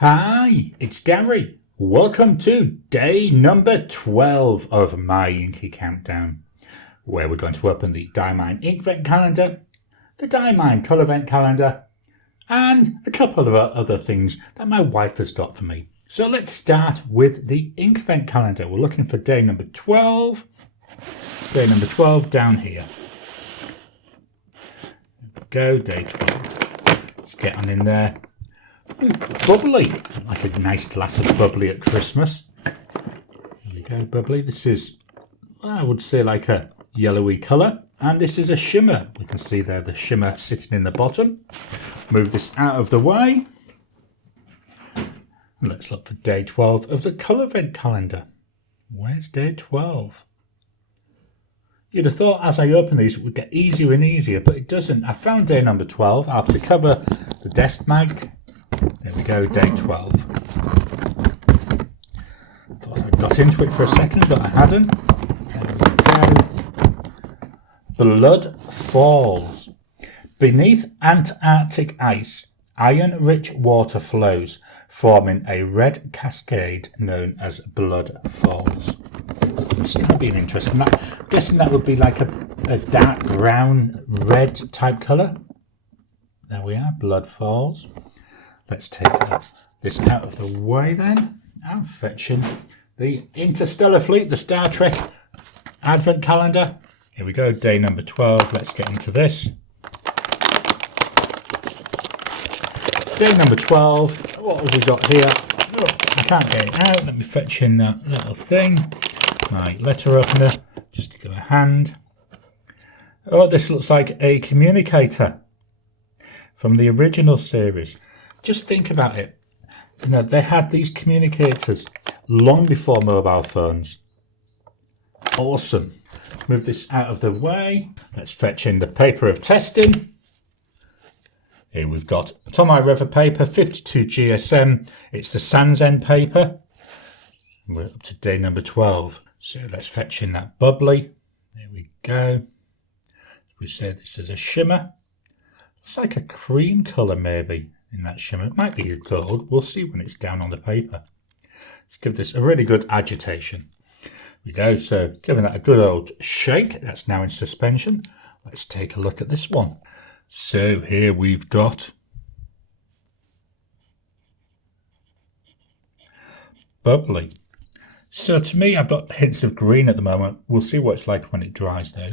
Hi, it's Gary. Welcome to day number 12 of my Inky Countdown, where we're going to open the Diamine Inkvent calendar, the Diamine Colorvent calendar, and a couple of other things that my wife has got for me. So let's start with the Inkvent calendar. We're looking for day number 12. Day number 12 down here. There we go, day 12. Let's get on in there. Ooh, bubbly, like a nice glass of bubbly at Christmas. There we go, bubbly. This is, I would say, like a yellowy colour, and this is a shimmer. We can see there the shimmer sitting in the bottom. Move this out of the way. And let's look for day 12 of the Colorvent calendar. Where's day 12? You'd have thought as I open these it would get easier and easier, but it doesn't. I found day number 12. I have to cover the desk mag. There we go, day 12. Thought I got into it for a second, but I hadn't. There we go. Blood falls. Beneath Antarctic ice, iron-rich water flows, forming a red cascade known as blood falls. It's going to be an interesting. I'm guessing that would be like a dark brown red type colour. There we are, blood falls. Let's take this out of the way then. I'm fetching the Interstellar Fleet, the Star Trek Advent calendar. Here we go, day number 12. Let's get into this. Day number 12. What have we got here? Oh, I can't get it out. Let me fetch in that little thing. My letter opener. Just to give a hand. Oh, this looks like a communicator from the original series. Just think about it. You know, they had these communicators long before mobile phones. Awesome. Move this out of the way. Let's fetch in the paper of testing. Here we've got Tomoe River paper, 52 GSM. It's the Sans End paper. We're up to day number 12. So let's fetch in that bubbly. There we go. We say this is a shimmer. It's like a cream colour maybe. In that shimmer. It might be a gold. We'll see when it's down on the paper. Let's give this a really good agitation. Here we go. So giving that a good old shake. That's now in suspension. Let's take a look at this one. So here we've got bubbly. So to me, I've got hints of green at the moment. We'll see what it's like when it dries though.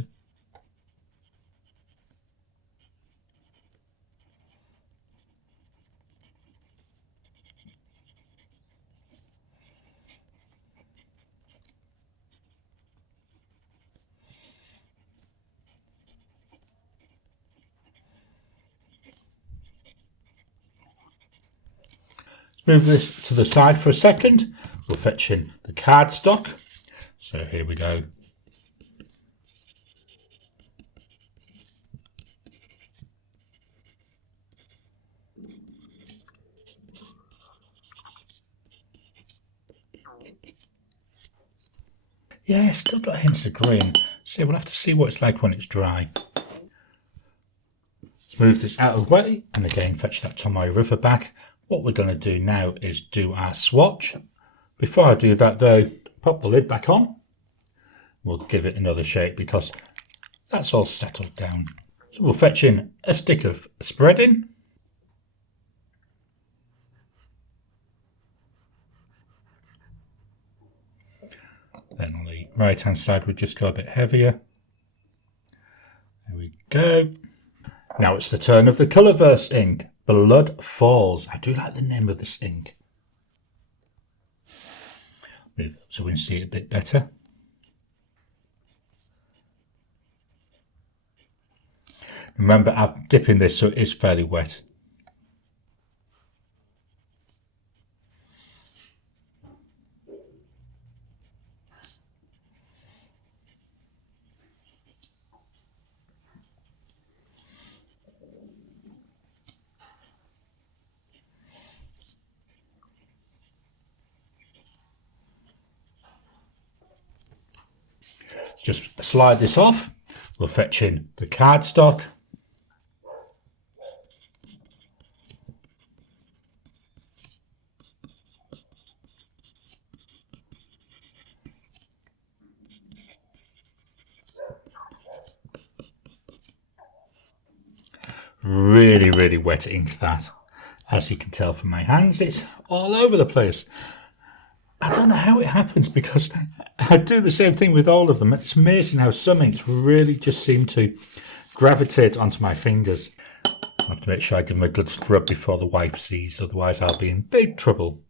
Move this to the side for a second. We'll fetch in the cardstock. So here we go. Yeah, still got hints of green. So we'll have to see what it's like when it's dry. Let's move this out of the way and again fetch that Tomoe River back. What we're going to do now is do our swatch. Before I do that though, pop the lid back on. We'll give it another shake because that's all settled down. So we'll fetch in a stick of spreading. Then on the right hand side we'll just go a bit heavier. There we go. Now it's the turn of the Colorverse ink. Blood Falls. I do like the name of this ink. Move it up so we can see it a bit better. Remember, I'm dipping this so it is fairly wet. Just slide this off. We'll fetch in the cardstock. really, really wet ink, that. As you can tell from my hands, it's all over the place. I don't know how it happens, because I do the same thing with all of them. It's amazing how some inks really just seem to gravitate onto my fingers. I have to make sure I give them a good scrub before the wife sees, otherwise I'll be in big trouble.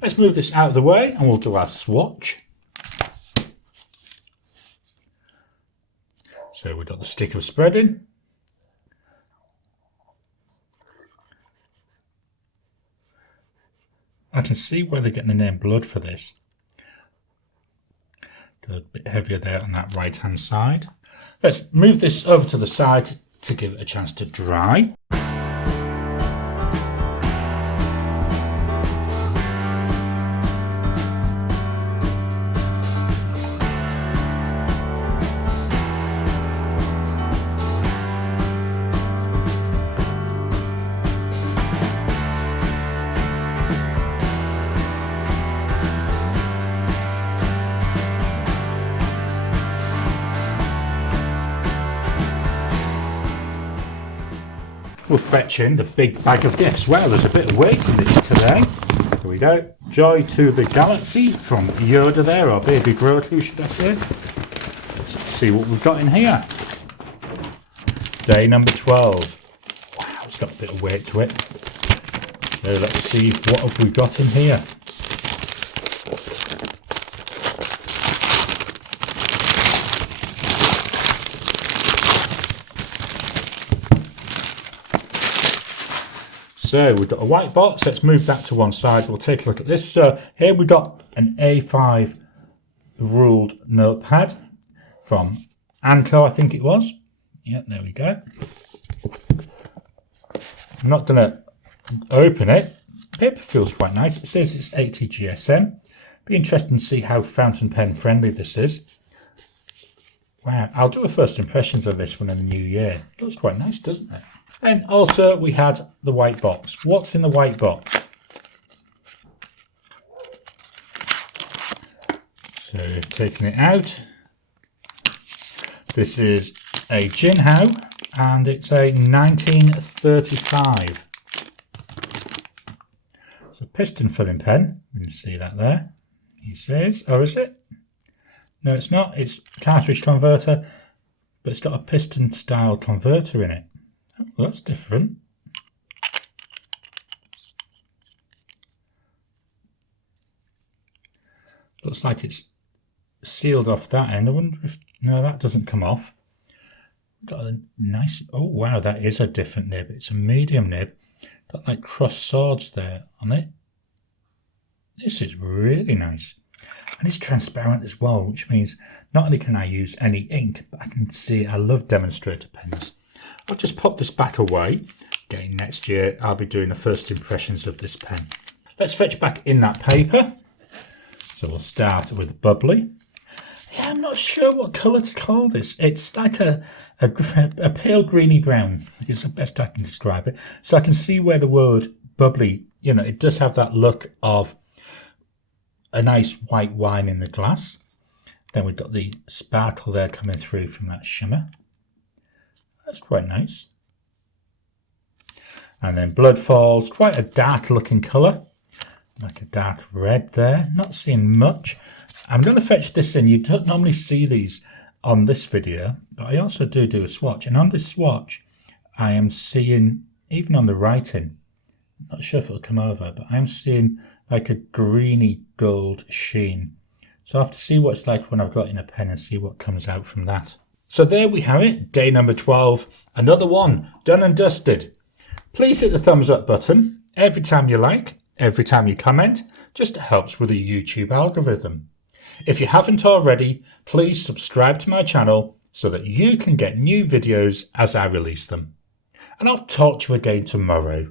Let's move this out of the way and we'll do our swatch. So we've got the stick of spreading. I can see where they're getting the name Blood for this. Got a bit heavier there on that right hand side. Let's move this over to the side to give it a chance to dry. We'll fetch in the big bag of gifts. Well, there's a bit of weight in this today. There we go. Joy to the Galaxy from Yoda there, or Baby Grogu, should I say. Let's see what we've got in here. Day number 12. Wow, it's got a bit of weight to it. So let's see what have we got in here. So we've got a white box. Let's move that to one side. We'll take a look at this. Here we've got an A5 ruled notepad from Anko, I think it was. Yeah, there we go. I'm not going to open it. Paper feels quite nice. It says it's 80 GSM. Be interesting to see how fountain pen friendly this is. Wow, I'll do a first impressions of this one in the new year. It looks quite nice, doesn't it? And also we had the white box. What's in the white box? So taking it out. This is a Jinhao and it's a 1935. It's a piston filling pen. You can see that there. He says, oh, is it? No, it's not. It's cartridge converter, but it's got a piston style converter in it. Oh, that's different. Looks like it's sealed off that end. I wonder if... No, that doesn't come off. Got a nice... Oh, wow, that is a different nib. It's a medium nib. Got like crossed swords there on it. This is really nice. And it's transparent as well, which means not only can I use any ink, but I can see I love demonstrator pens. I'll just pop this back away. Again, next year I'll be doing the first impressions of this pen. Let's fetch back in that paper. So we'll start with bubbly. Yeah, I'm not sure what colour to call this. It's like a pale greeny brown is the best I can describe it. So I can see where the word bubbly, you know, it does have that look of a nice white wine in the glass. Then we've got the sparkle there coming through from that shimmer. That's quite nice. And then Blood Falls, quite a dark looking colour. Like a dark red there. Not seeing much. I'm going to fetch this in. You don't normally see these on this video, but I also do a swatch. And on this swatch, I am seeing, even on the writing, not sure if it'll come over, but I'm seeing like a greeny gold sheen. So I have to see what it's like when I've got in a pen and see what comes out from that. So there we have it, day number 12. Another one, done and dusted. Please hit the thumbs up button every time you like, every time you comment. Just helps with the YouTube algorithm. If you haven't already, please subscribe to my channel so that you can get new videos as I release them. And I'll talk to you again tomorrow.